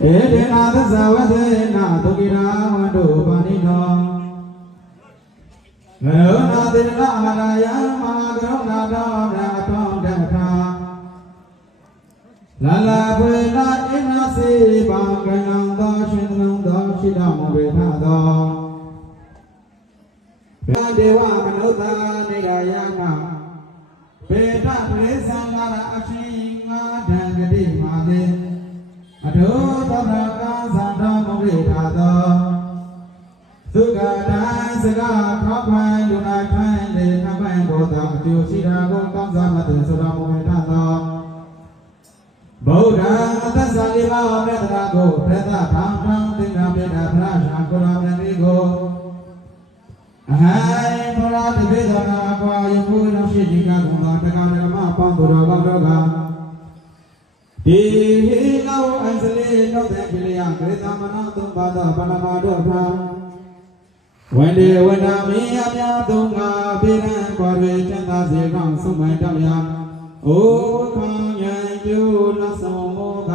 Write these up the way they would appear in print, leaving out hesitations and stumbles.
เอเดนาทสาวเสนาตุกิราวันโดปานิโนเอนาตินาหารายามากรุณาดอนาตองเดคาลาลาเวนาอินาสีปังกังดอชินงดอชิดามเวทาดอเดวามนุตานิกายานาเปตะเทสังวาระอชิงาดังกติมาเตอดุตระกาสันธมุริธาโตสุขดาสกาขอภัยอยู่ในไทยเดชะภัยโบตะจุชิรากุกังสามติสุรมุเวทาโตบุตรตัสสะลิมาเมตตาโกเปตะธรรมทังติงเมตตาพระชากุลาเมริโกအဟံဘုရားတပိသနာကွာယခုနောက်ရှိဒီကကုံသာတက္ကရာမပေါင်းသူတော်ကောင်းတို့ကဒီဟိလောအစလေနှုတ်တဲ့ကိလေသာကေသမနာသုံးပါးသောပဏမာတို့ဖာဝန္ဒေဝနာမီအမြတ်သုံးငါပိရန်ကွာရေချမ်းသာစေကောင်းဆုံးမတောင်းရအိုခံဉာဏ်ကျိုးလဆောင်မောက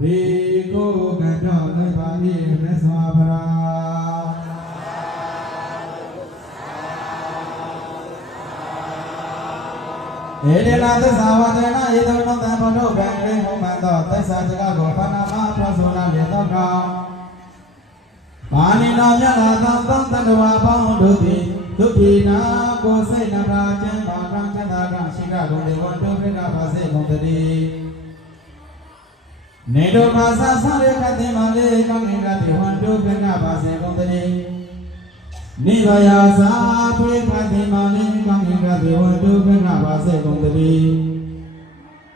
ဒီကိုကတော်လည်းပါ၏မြတ်စွာဘုရားเอเดนาตัสสะวะเตนะเยโตนตัมโพโตแบงเรหุมันโตตัสสะสกะโกปนะมะพระโสนาเลโตกะปานิโนญะลาตังตังตตวะပေါင်းတို့သည်ဒုက္ခိနာကိုယ်စိတ်နှပါချမ်းသာကံချမ်းသာကရှိကဂုဏ်တွေဝတ္တုပိကပါစေကုန်တည်းနေတောပါသဆရေခတိမလေးကောင်းငင်ကတိဝတ္တုပိကပါစေကုန်တည်းနိဗ္ဗာယသာဖေခတိမလေးကောင်းငင်ကတိဝတ္တုပိကပါစေကုန်တည်း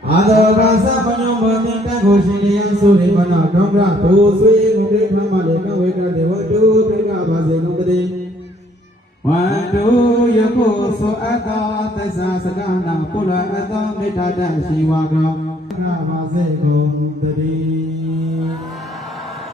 အာသောကသပညုံဘောတင်တကိုရှိလျံသုရိမနာဒေါကရဒုဆွေငုတေခမလေးကဝေကတိဝတ္တုပိကပါစေကုန်တည်းဝန္တုယကုသောအတ္တသစ္စာစကနာပုရအတ္တမေတ္တာတရှိဝါကောပါစေကုန်